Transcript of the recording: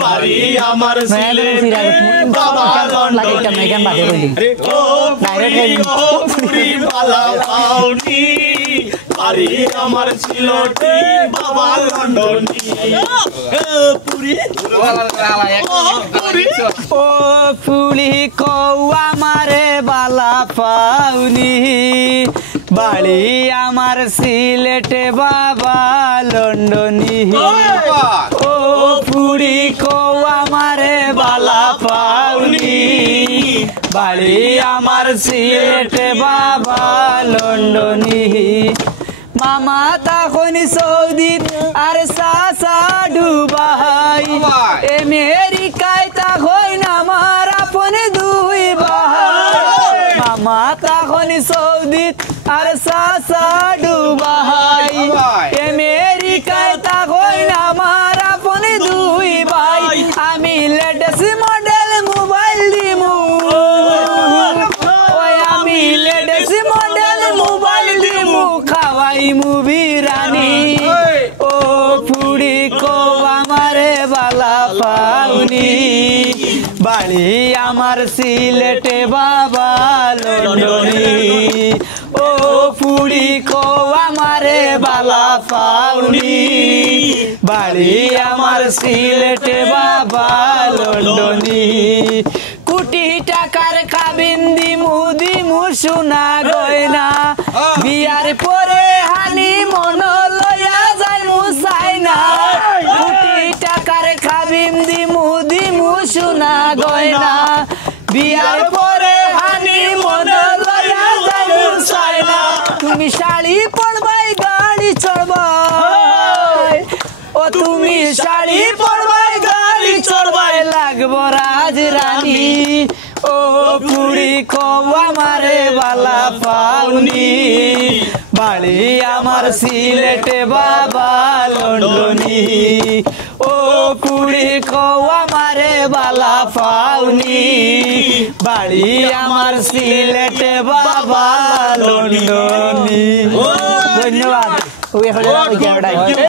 বাড়ি আমার সিলেটে বাবা লন্ডনে ও পুরি বালা পাউনি বাড়ি আমার সিলেটে বাবা লন্ডনে পুরি ও ফুলি কৌ আমারে বালা পাউনি বাড়ি আমার সিলেটে বাবা লন্ডনী ও ফুলি কৌ আমারে বালা পাউনি বাড়ি আমার সিলেটে বাবা লন্ডনী মামা তখন সৌদি আর সাসা ডুবাই আমেরিকায় তখন আমার আপন দুই ভাই মামা তখন সৌদি আর সাসা ডুবাই আমেরিকায় তখন আমার আপন দুই ভাই আমি লেটেস্ট মডেল মোবাইল দিমু ওই আমি লেটেস্ট মডেল মোবাইল দিমু খাওয়াই মুভি রানী ও পুরি কো আমারে বালা পাউনি বাড়ি আমার সিলেটে বাবা লন্ডনী ও পুরি কো আমারে বালা পাউনি বাড়ি আমার সিলেটে বাবা লন্ডনী কোটি টাকার কাবিন্দি মুদি মুসুনা গয়না বিয়ার পরে হানি মন লয়া যায় মুসাইনা কোটি টাকার কাবিন্দি মুদি মুসুনা গয়না বিয়ার পরে হানি মন লয়া যায় মুসাইনা তুমি শাড়ি পরবাই গাড়ি চড়বাই ও তুমি শাড়ি পরবাই গাড়ি চড়বাই লাগবো রাজ রানী ও পুরি কৌ আমারে বালা পাউনি বাড়ি আমার সিলেটে বাবা লন্ডনী ও পুরি কৌ আমারে বালা পাউনি বাড়ি আমার সিলেটে বাবা লন্ডনী ধন্যবাদ।